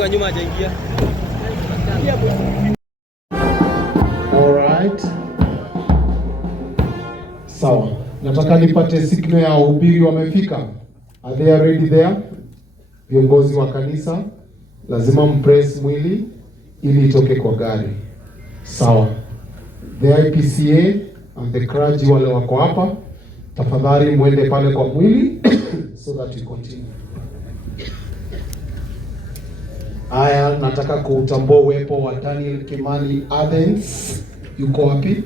Wa nyuma hajaingia. Alright. Sawa. Nataka nipate signal ya wahubiri wamefika. Are they already there? Viongozi wa kanisa lazima mpress mwili ili itoke kwa gari. Sawa. The IPCA and the clergy wale wako hapa, tafadhali muende pale kwa mwili so that we continue. Haya, nataka kutambua uwepo wa Daniel Kimani Athens. Yuko wapi?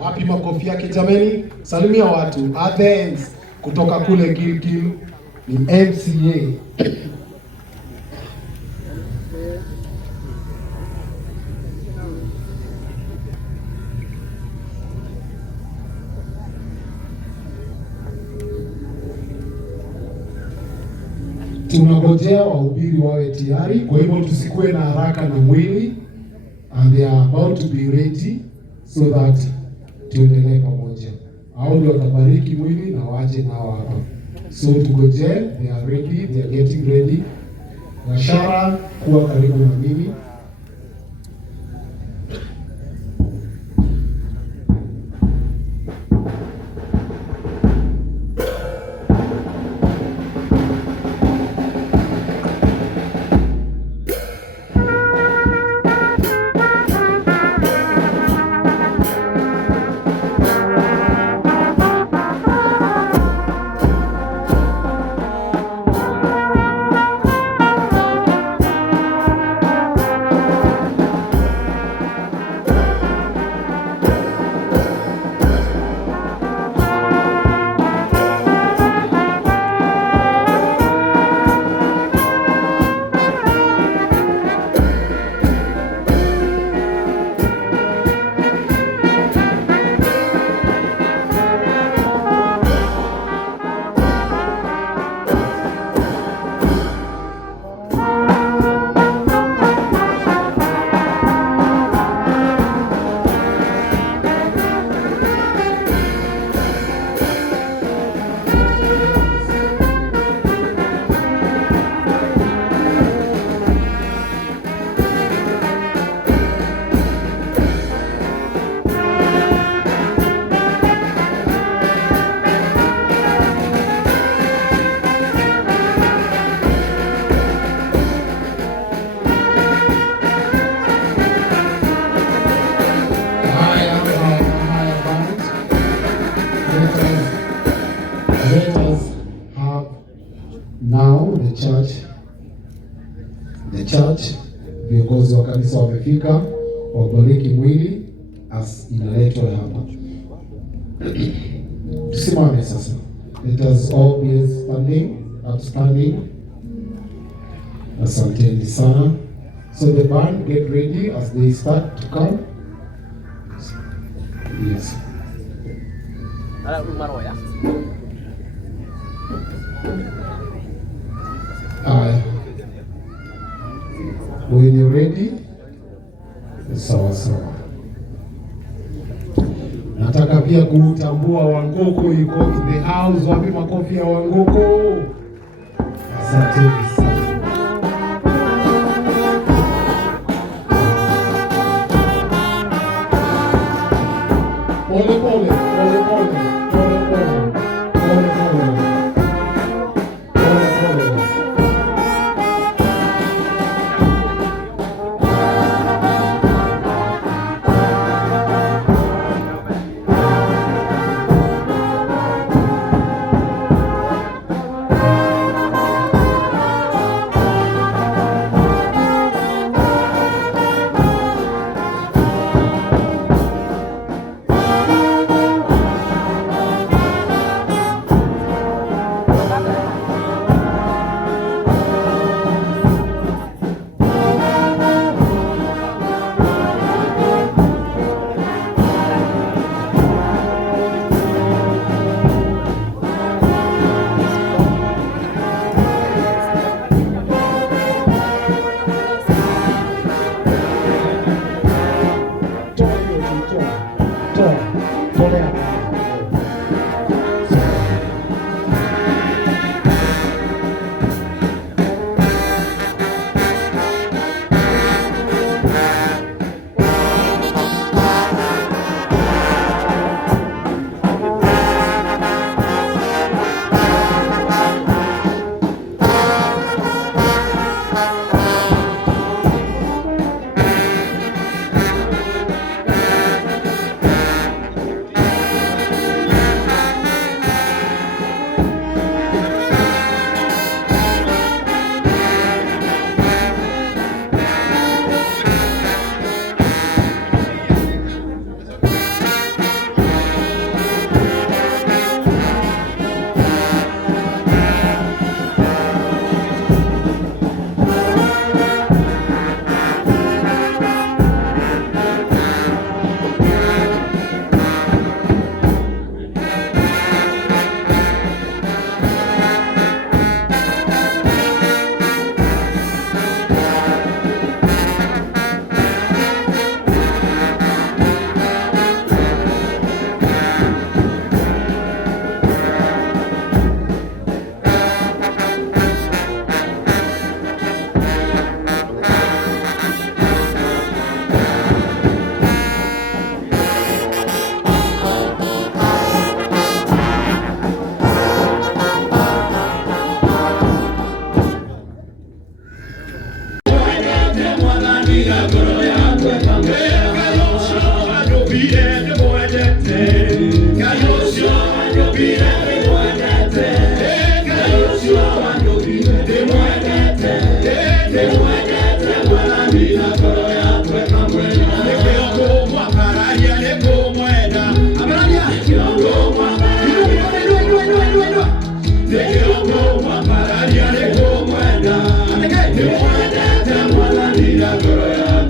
Wapi makofi yake jameni? Salimia watu. Athens kutoka kule Gilgil ni MCA. Tunangojea wahubiri wawe tayari, kwa hivyo tusikuwe na haraka na mwili, and they are about to be ready so that tuendelee pamoja. Hao ndio watabariki mwili na waje nao hapa. So tungojee, they are ready, they are getting ready. Nashara kuwa karibu na mimi. Let us have now the church, viongozi wa kanisa wamefika, wabariki mwili as inaletwa hapa. Tusimame sasa. Let us all be standing. Asanteni sana. So the band get ready as they start to come. Yes. When you're ready, sawa sawa. Nataka pia kutambua Wangoko yuko in the house. Wapi makofi ya Wangoko? Asante sana. Pole pole, pole pole, pole pole, pole pole.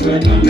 Yeah.